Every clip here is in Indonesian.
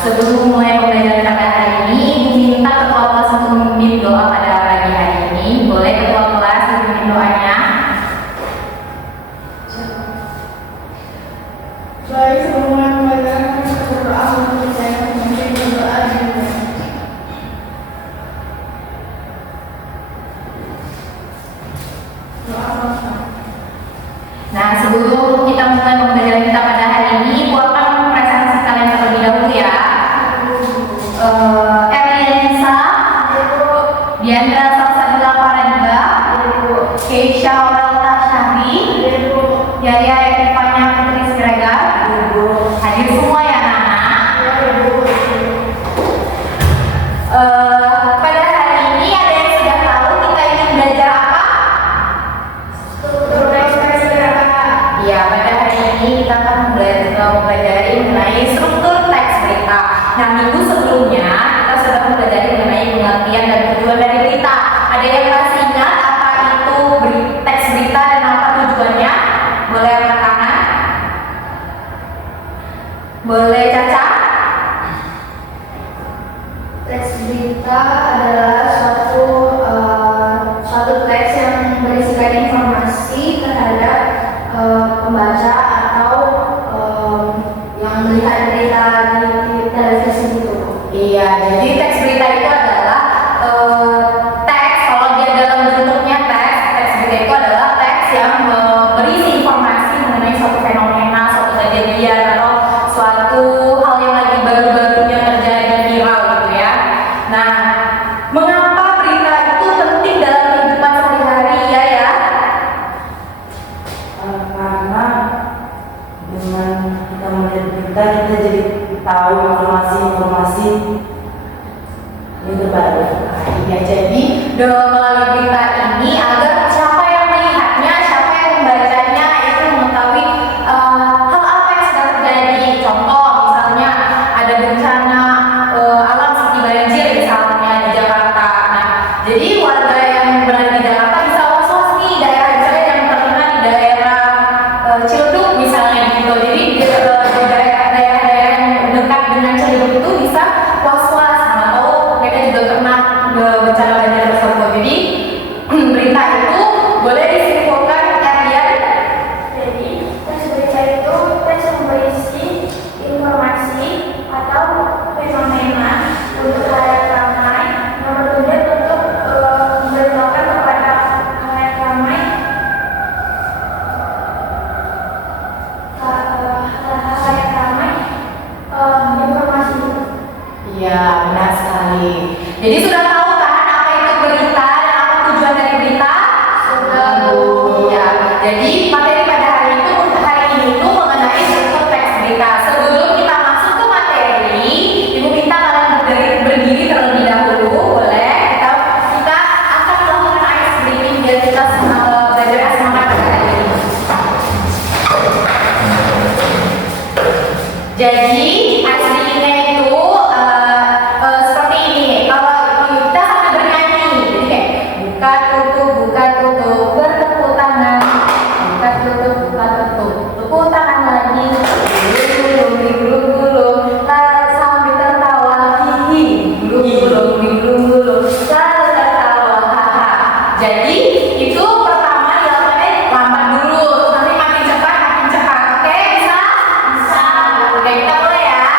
Sebelum mulai pembelajaran pada hari ini, Ibu minta ketua kelas untuk memimpin doa pada pagi hari ini. Boleh ketua kelas memimpin doanya? Baik, semua pelajaran kita berdoa untuk saya memimpin doa dimulai. Nah, sebelum kita mulai pembelajaran kita pada hari ini, Ibu akan presentasi kalian terlebih dahulu ya. Elianisa, Diandra Salsabila Faradiba, Keisha Aurelta Syahri, Yaya Epifania Putri Siregar, hadir semua ya anak-anak. Pada hari ini ada yang sudah tahu kita ingin belajar apa? Ya, pada hari ini kita akan mempelajari mengenai struktur teks berita. Nah, minggu sebelumnya kita sudah mempelajari mengenai pengertian dan tujuan dari berita. Ada yang masih ingat apa itu teks berita dan apa tujuannya? Boleh angkat tangan? Boleh Caca? Teks berita adalah suatu teks yang berisikan informasi terhadap pembaca atau yang melihat berita di televisi itu. Iya, jadi teks berita itu adalah teks, kalau dia dalam bentuknya teks berita itu adalah teks yang berisi informasi mengenai suatu fenomena, suatu kejadian atau suatu hal yang lagi baru-barunya terjadi viral gitu ya. Nah, mengapa berita itu penting dalam kehidupan sehari-hari ya? Karena dengan kita melihat berita kita jadi tahu informasi yang terbaru. Ya, jadi melalui berita ini agar siapa yang melihatnya, siapa yang membacanya itu mengetahui hal apa yang sedang terjadi. Contoh misalnya ada bencana alam seperti banjir misalnya di Jakarta. Nah, jadi warga yang berada di Jakarta bisa was-was nih daerah misalnya yang terkena di daerah Ciledug misalnya gitu. Jadi di daerah-daerah yang dekat dengan Ciledug itu bisa was-was, atau mereka juga kena bencana banjir tersebut. Jadi berita itu boleh disimpulkan artian. Jadi, teks berita itu teks yang berisi informasi atau fenomena untuk halayak ramai yang bertujuan untuk memberitahukan kepada halayak ramai informasi itu. Iya, benar sekali. Jadi sudah tahu kan apa itu berita dan apa tujuan dari berita? Sudah. Iya. Jadi materi pada hari ini itu mengenai struktur teks berita. Sebelum kita masuk ke materi, Ibu minta kalian berdiri terlebih dahulu, boleh? Kita akan melakukan ice breaking biar kita belajar semangat pada hari ini. Jadi ice breakingnya itu seperti ini. Kalau kita sambil bernyanyi, jadi kayak buka tutup, bertepuk tangan, buka tutup, tepuk tangan lagi, gulung, lalu sambil tertawa, hihi, gulung, lalu tertawa, haha. Jadi itu pertama dilakukan lambat dulu, nanti makin cepat, oke bisa? Bisa. Oke, kita mulai ya.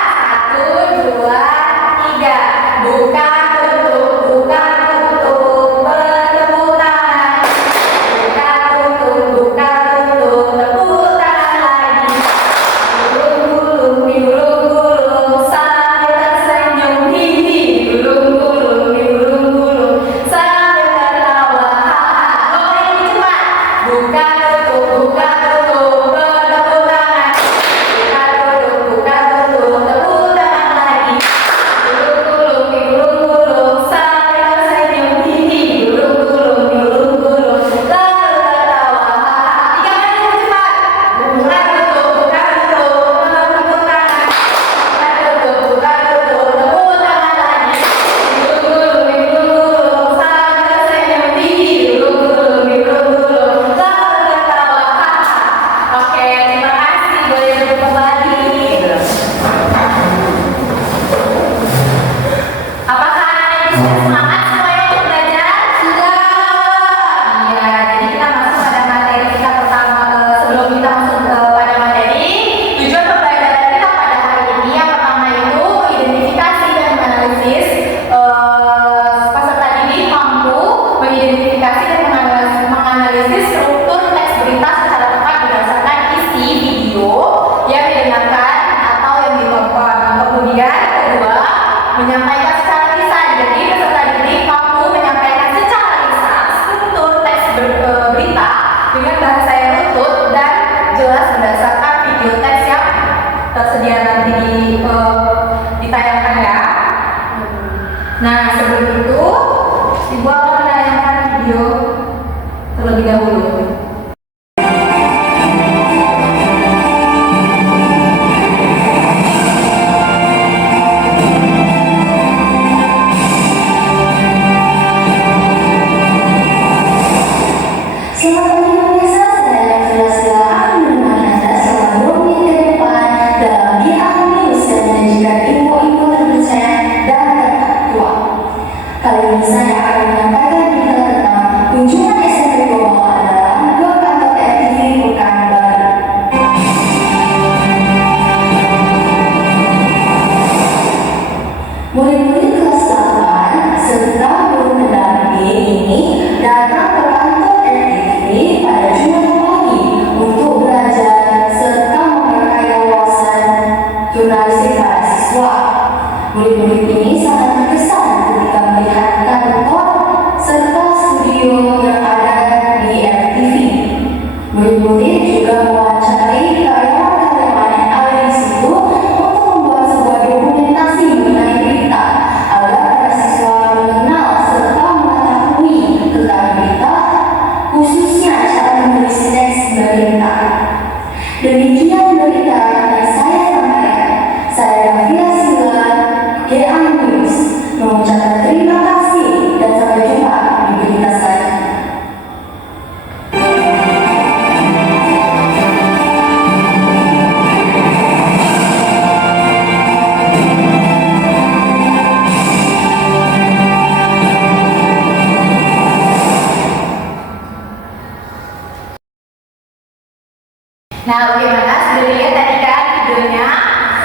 Nah, bagaimana? Sudah dilihat tadi kan videonya?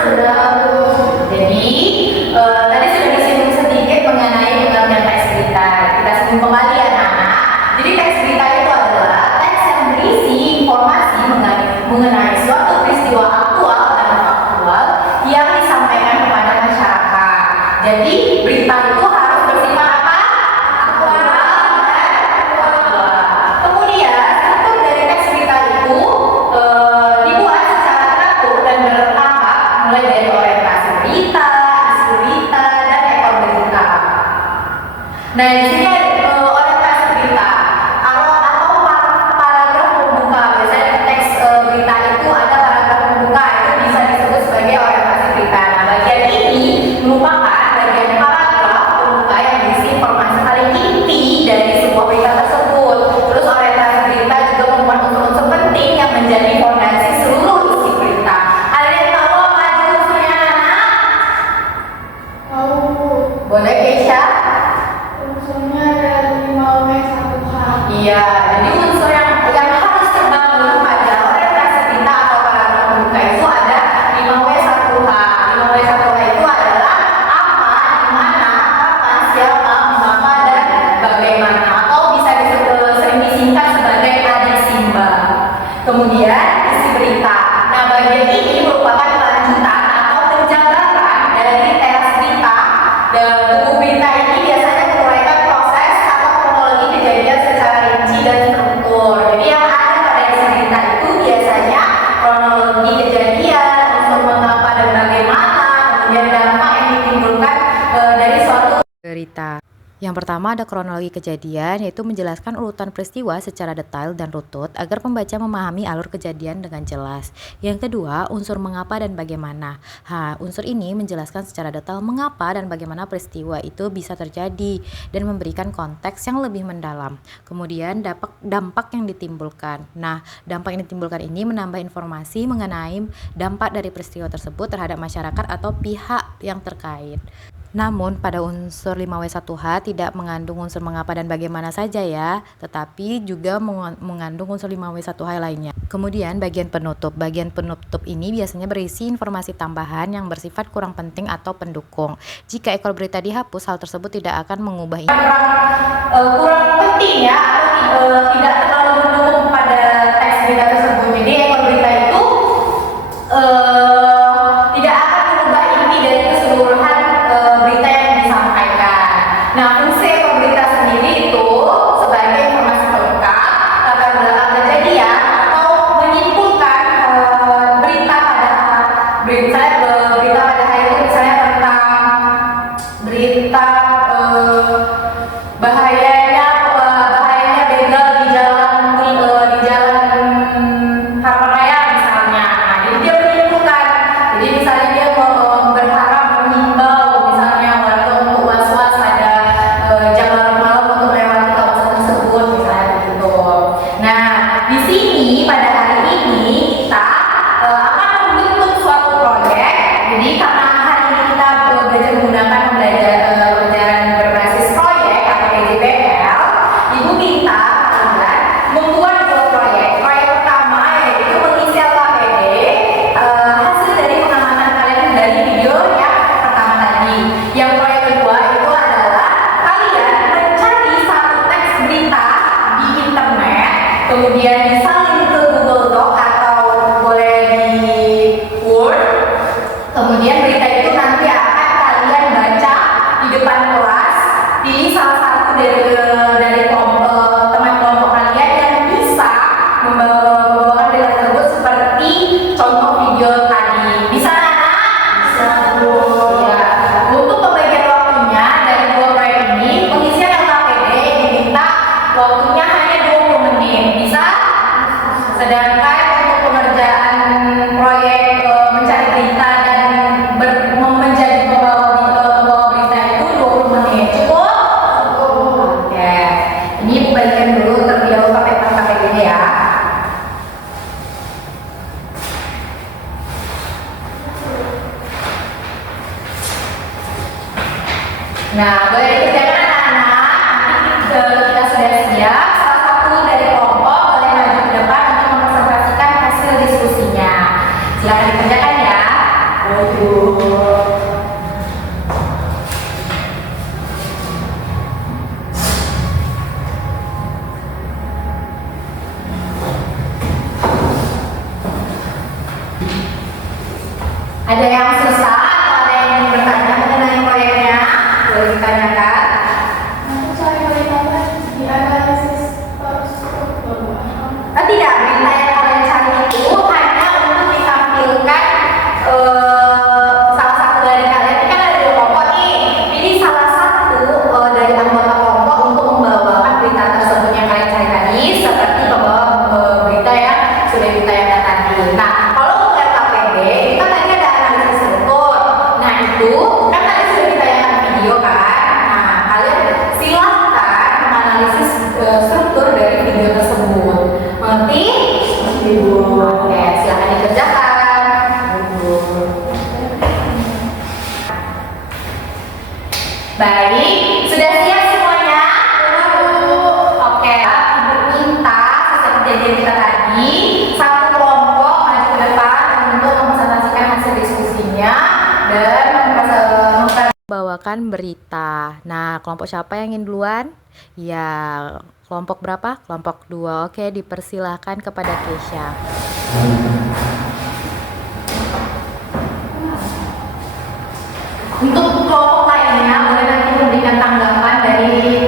Sudah, Bu. Jadi, tadi sudah disinggung sedikit mengenai pengertian teks berita. Kita singgung kembali ya, anak-anak. Jadi, teks berita itu adalah teks yang berisi informasi mengenai suatu peristiwa aktual atau faktual yang disampaikan kepada masyarakat. Jadi, berita itu harus bersifat apa? Aktual dan faktual. Kemudian, struktur dari teks berita itu dibuat secara teratur dan bertahap, mulai dari orientasi berita, isi berita, dan ekor berita. Nah, di sini orientasi berita atau paragraf pembuka. Biasanya di teks berita itu ada paragraf pembuka, itu bisa disebut sebagai orientasi berita. Nah, bagian ini merupakan bagian paragraf pembuka yang berisi informasi paling inti dari sebuah berita tersebut. Terus orientasi berita juga memuat unsur-unsur penting yang menjadi fondasi seluruh isi berita. Ada yang tahu apa aja unsurnya, anak? Tahu, Bu. Boleh, Keisha? Unsurnya ada 5W1H. Iya, jadi unsur yang harus terbangun pada orientasi berita atau paragraf pembuka itu ada 5W1H. 5W1H itu adalah apa, di mana, kapan, siapa, mengapa, dan bagaimana. Atau bisa sering disingkat sebagai adik Simba. Kemudian isi berita. Nah, bagian ini merupakan lanjutan atau penjabaran dari teks berita. Dan buku berita ini biasanya menguraikan proses atau kronologi kejadian secara rinci dan struktur. Jadi yang ada pada isi berita itu biasanya kronologi kejadian, unsur mengapa dan bagaimana, kemudian dampak yang ditimbulkan dari suatu berita. Yang pertama ada kronologi kejadian, yaitu menjelaskan urutan peristiwa secara detail dan rutut agar pembaca memahami alur kejadian dengan jelas. Yang kedua, unsur mengapa dan bagaimana. Unsur ini menjelaskan secara detail mengapa dan bagaimana peristiwa itu bisa terjadi dan memberikan konteks yang lebih mendalam. Kemudian dampak yang ditimbulkan. Nah, dampak yang ditimbulkan ini menambah informasi mengenai dampak dari peristiwa tersebut terhadap masyarakat atau pihak yang terkait. Namun pada unsur 5W1H tidak mengandung unsur mengapa dan bagaimana saja ya, tetapi juga mengandung unsur 5W1H lainnya. Kemudian bagian penutup. Bagian penutup ini biasanya berisi informasi tambahan yang bersifat kurang penting atau pendukung. Jika ekor berita dihapus, hal tersebut tidak akan mengubah kurang penting ya, atau tidak terlalu mendukung pada teks berita tersebut. Jadi ekor berita itu tidak akan mengubah inti dari keseluruhan berita yang disampaikan. Nah, fungsi ekor berita sendiri itu sebagai informasi pelengkap, latar belakang kejadian, atau menyimpulkan berita pada berita pada hari itu, misalnya tentang berita bahayanya begal di jalan Harapan Raya misalnya. Nah, jadi dia menyimpulkan. Jadi misalnya dia berharap mengimbau misalnya warga untuk was-was pada jam larut malam untuk melewati kawasan tersebut misalnya begitu. Nah, di sini pada hari ini kita akan membentuk suatu proyek. Jadi karena hari ini kita belajar menggunakan pembelajaran berbasis proyek atau PJBL, Ibu minta kalian membuat dua proyek. Proyek pertama yaitu mengisi LKPD hasil dari pengamatan kalian dari video yang pertama tadi. Yang proyek kedua itu adalah kalian mencari satu teks berita di internet, kemudian disalin ke Google Doc atau boleh di Word. Kemudian berita itu nanti akan kalian baca di depan kelas. Pilih salah satu dari teman kelompok kalian yang bisa membawakan berita tersebut seperti contoh video tadi. Bisa, anak? Bisa, Bu. Ya. Untuk pembagian waktunya dari dua proyek ini, pengisian LKPD diminta waktunya hanya 20 menit. Bisa? Sedangkan untuk pengerjaan proyek mencari berita dan menjadi pembawa berita itu 20 menit. Cukup? Oke. Ini Ibu bagikan dulu terlebih dahulu pakai LKPD ya. Nah, boleh dikerjakan anak-anak. Nanti kita sudah siap. Salah satu dari kelompok boleh maju ke depan untuk mempresentasikan hasil diskusi silakan dikerjakan ya. Baik, Bu. Ada yang susah atau ada yang ingin bertanya mengenai proyeknya? Boleh ditanyakan. Aku cari bagaimana di analisis struktur. Tidak, berita yang kalian cari itu hanya untuk ditampilkan salah satu dari kalian. Ini kan ada 2 kelompok nih. Ini salah satu dari anggota kelompok untuk membawakan berita tersebut yang kalian cari tadi, seperti membawa berita yang sudah ditayangkan tadi. Nah, kalau untuk LKPD, itu kan tadi ada analisis struktur. Nah, itu kan tadi sudah ditayangkan video kan. Nah, kalian silahkan menganalisis struktur dari video tersebut. Mengerti? Ibu. Oke, silahkan dikerjakan. Ibu. Baik, sudah siap semuanya? Oke, Ibu minta sesuai kejadian kita tadi, satu kelompok maju ke depan untuk mempresentasikan hasil diskusinya dan Bawakan berita. Nah, kelompok siapa yang ingin duluan? Ya, kelompok berapa? Kelompok 2. Oke, dipersilahkan kepada Keisha. untuk kelompok lainnya boleh nanti memberikan tanggapan dari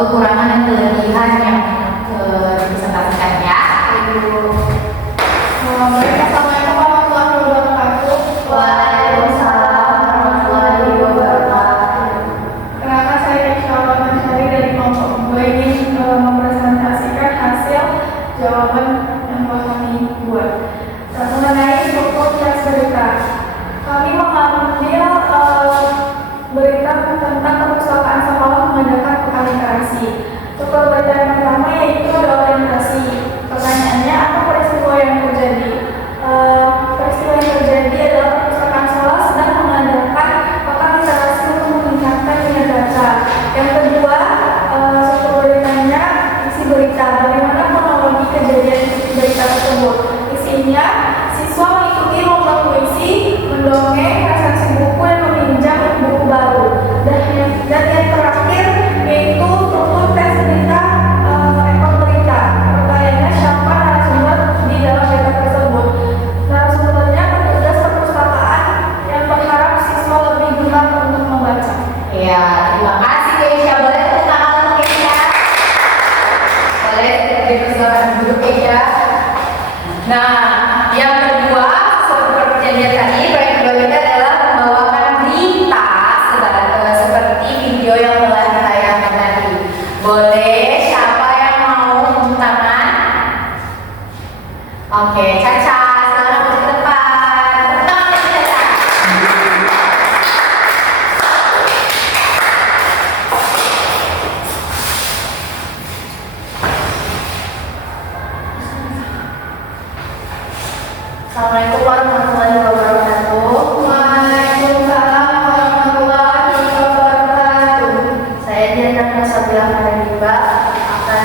kekurangan dan kelebihan yang dipresentasikan ya. Assalamualaikum warahmatullahi wabarakatuh. Waalaikumsalam warahmatullahi wabarakatuh. Kenapa saya Insya Masyari dari kelompok 2 ini mempresentasikan hasil jawaban yang telah kami buat mengenai struktur teks berita. Kami mengambil berita tentang perpustakaan sekolah mengadakan pekan literasi. Struktur berita yang pertama yaitu ada orientasi. Pertanyaannya, apa peristiwa yang terjadi? Peristiwa yang terjadi adalah perpustakaan sekolah sedang mengadakan pekan literasi untuk meningkatkan minat baca. Yang kedua, struktur beritanya isi berita. Bagaimana kronologi kejadian berita tersebut? Isinya, siswa mengikuti lomba puisi, mendongeng, resensi buku, dan meminjam buku baru. Dan yang terakhir yaitu struktur teks berita, ekor berita. Pertanyaannya, siapa narasumber di dalam berita tersebut? Narasumbernya petugas perpustakaan yang berharap siswa lebih gemar untuk membaca. Ya, terima kasih Keisha. Boleh tepuk tangan untuk Keisha? Boleh dipersilakan duduk Keisha. Nah, yang kedua, seperti perjanjian tadi, proyek kedua kita adalah membawakan berita seperti video yang telah ditayangkan tadi. Boleh, siapa yang mau tepuk tangan? Oke, Caca, selamat ke depan. Tepuk tangan untuk Caca. Assalamualaikum warahmatullahi wabarakatuh. Waalaikumsalam warahmatullahi wabarakatuh. Saya Diana Nasabila Faradiba akan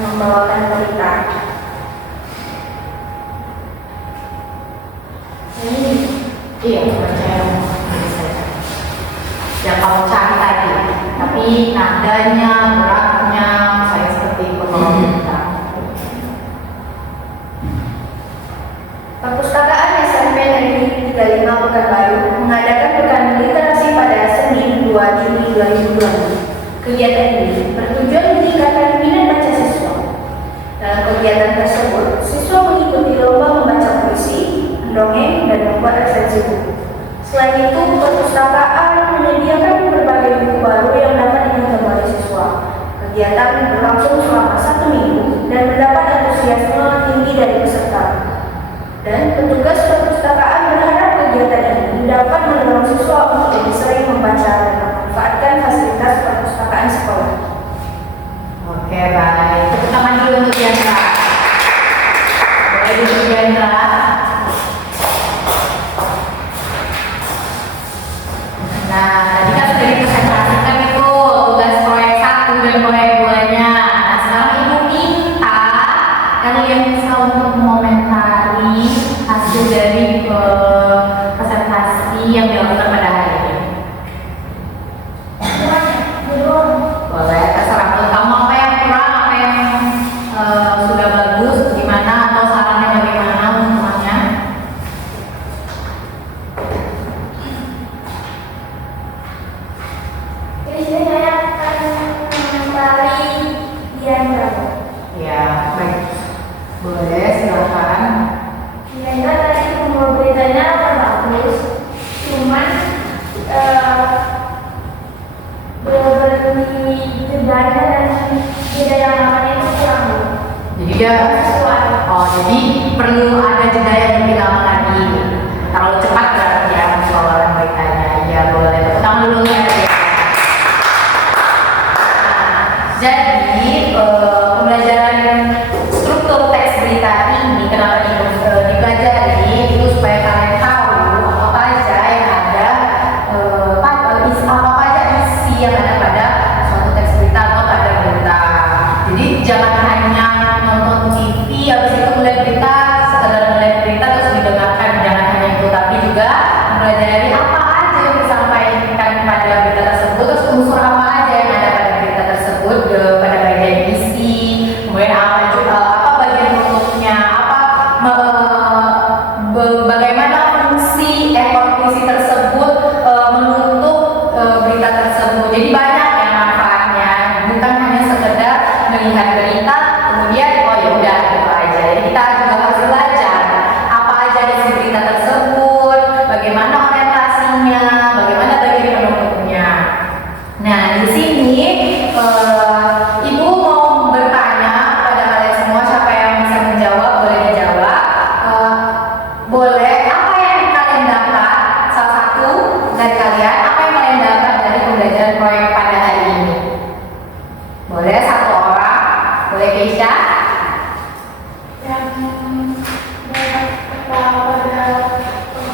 membawakan berita. Ini iya baca yang kamu cari tadi, tapi nadanya, geraknya saya seperti pembawa berita. Perpustakaan SMP Negeri 35 Pekanbaru mengadakan pekan literasi pada Senin 2 Juni 2020. Kegiatan ini bertujuan meningkatkan minat baca siswa. Dalam kegiatan tersebut, siswa mengikuti lomba membaca puisi, mendongeng, dan membuat resensi buku. Selain itu, perpustakaan menyediakan berbagai buku baru yang dapat diminta oleh siswa. Kegiatan berlangsung selama 1 minggu dan mendapat antusiasme tinggi dari peserta. Dan petugas perpustakaan berharap kegiatan ini dapat mendorong siswa untuk lebih sering membaca dan memanfaatkan fasilitas perpustakaan sekolah. Oke, baik. Tepuk tangan dulu untuk Diandra. Boleh duduk Diandra. Nah, tadi kan sudah dipresentasikan itu tugas proyek 1 dan proyek 2-nya. Nah, sekarang Ibu minta kalian bisa untuk mengomentari hasil dari sebenarnya bagus, cuman berarti jedanya dan jeda yang lamanya itu kurang. Jadi dia jadi perlu ada jeda yang lebih lama lagi. Terlalu cepat berarti ya pengeluaran beritanya. Ya boleh tepuk tangan dulu ya. Jadi pembelajaran struktur teks berita ini kenapa dipelajari itu supaya kalian tahu apa aja yang ada, apa aja isi yang ada pada suatu teks berita atau pada berita. Jadi jangan hanya nonton TV habis itu melihat berita, sekedar melihat berita terus didengarkan, jangan hanya itu, tapi juga mempelajari apa aja yang disampaikan pada berita tersebut, terus unsur apa aja yang ada pada berita tersebut pada bagian isi, kemudian apa bagian bentuknya, bagaimana fungsi ekor puisi tersebut menutup berita tersebut. Jadi banyak ya manfaatnya, bukan hanya sekedar melihat berita kemudian oh ya udah gitu aja. Jadi kita juga harus belajar apa aja isi berita tersebut, bagaimana orientasinya, bagaimana bagian penutupnya. Nah di sini Ibu mau bertanya kepada kalian semua, siapa yang bisa menjawab boleh dijawab. Boleh, apa yang kalian dapat, salah satu dari kalian, apa yang kalian dapat dari pembelajaran proyek pada hari ini? Boleh satu orang, boleh Keisha? Yang pada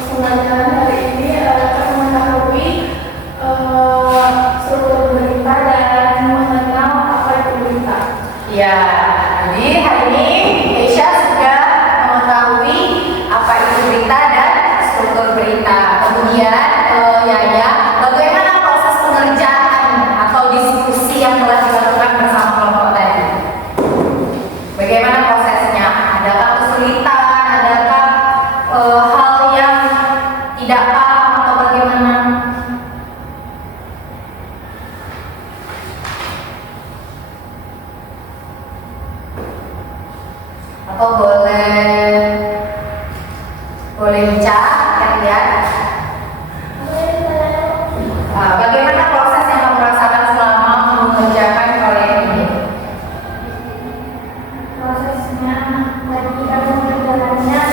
pembelajaran hari ini akan mengetahui struktur berita dan mengenal apa itu berita. Ya, jadi hari ini Keisha sudah mengetahui apa itu berita dan struktur berita. Kemudian Yaya, bagaimana proses pengerjaan atau diskusi yang telah dilakukan bersama kelompok tadi? Bagaimana prosesnya? Adakah kesulitan? Adakah hal yang tidak paham atau bagaimana? Atau boleh Ica lihat? Bagaimana proses yang kamu rasakan selama mengerjakan proyek ini? Prosesnya bagi kamu mengerjakannya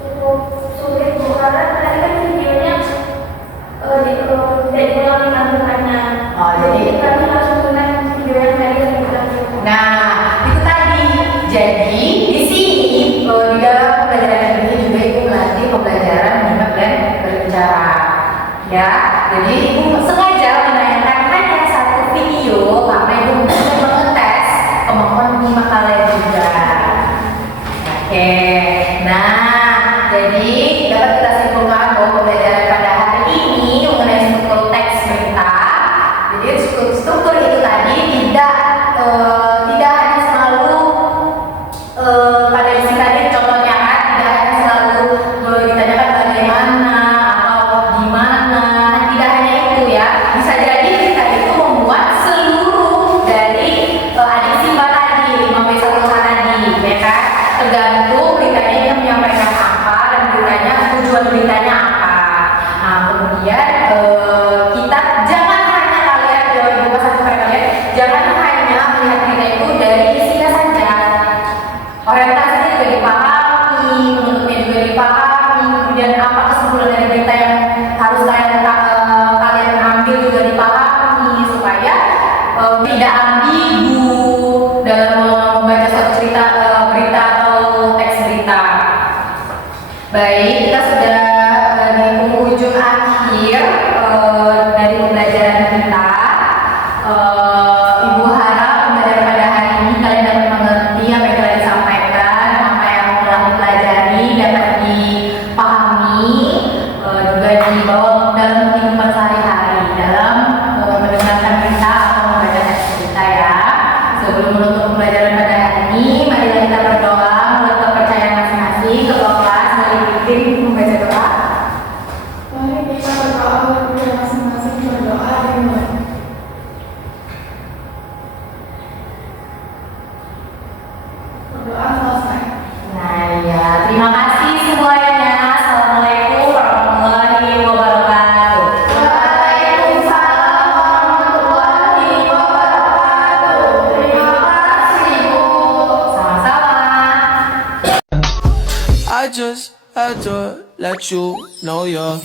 cukup sulit Bu, karena tadi kan videonya tidak diulang dengan Oh, jadi kami langsung dengan video yang tadi yang kita lakukan. nah, itu tadi. Jadi di sini di dalam pembelajaran ini juga Ibu melatih pembelajaran menyimak dan berbicara. Ya, jadi Ibu sengaja menayangkan hanya satu video karena Ibu untuk mengetes kemampuan menyimak kalian juga. Oke, nah jadi dapat kita simpulkan bahwa pembelajaran pada hari ini mengenai struktur teks berita. Jadi struktur itu tadi tidak hanya selalu pada isi tadi contohnya kan, tidak hanya selalu ditanyakan bagaimana atau di mana, tidak hanya itu ya. Bisa jadi kita itu membuat seluruh dari adiksi tadi 5W1H tadi, ya kan? Tergantung beritanya yang menyampaikan apa dan beritanya tujuan beritanya apa. Nah kemudian kita jangan hanya kalian Ibu pesan kepada kalian, jangan hanya melihat berita itu dari isinya saja. Orientasinya juga dipahami, penutupnya juga dipahami, kemudian apa kesimpulan dari berita yang harus kalian ambil juga dipahami supaya tidak ambigu dalam membaca suatu berita atau teks berita. Baik, kita sudah di penghujung akhir dari pembelajaran kita. Ibu harap pembelajaran pada hari ini kalian dapat mengerti apa yang telah disampaikan, apa yang telah dipelajari dapat dipahami, juga dibawa dalam kehidupan sehari-hari dalam mendengarkan berita atau membaca teks berita ya. Sebelum menutup pembelajaran pada hari ini, marilah kita berdoa menurut kepercayaan masing-masing. Ketua kelas boleh bikin membaca doa. Mari kita berdoa berdua masing-masing berdoa dengan berdoa Ya, terima kasih semuanya. Assalamualaikum warahmatullahi wabarakatuh. Waalaikumsalam warahmatullahi wabarakatuh. Terima kasih, Bu. Sama-sama. I just had to let you know you're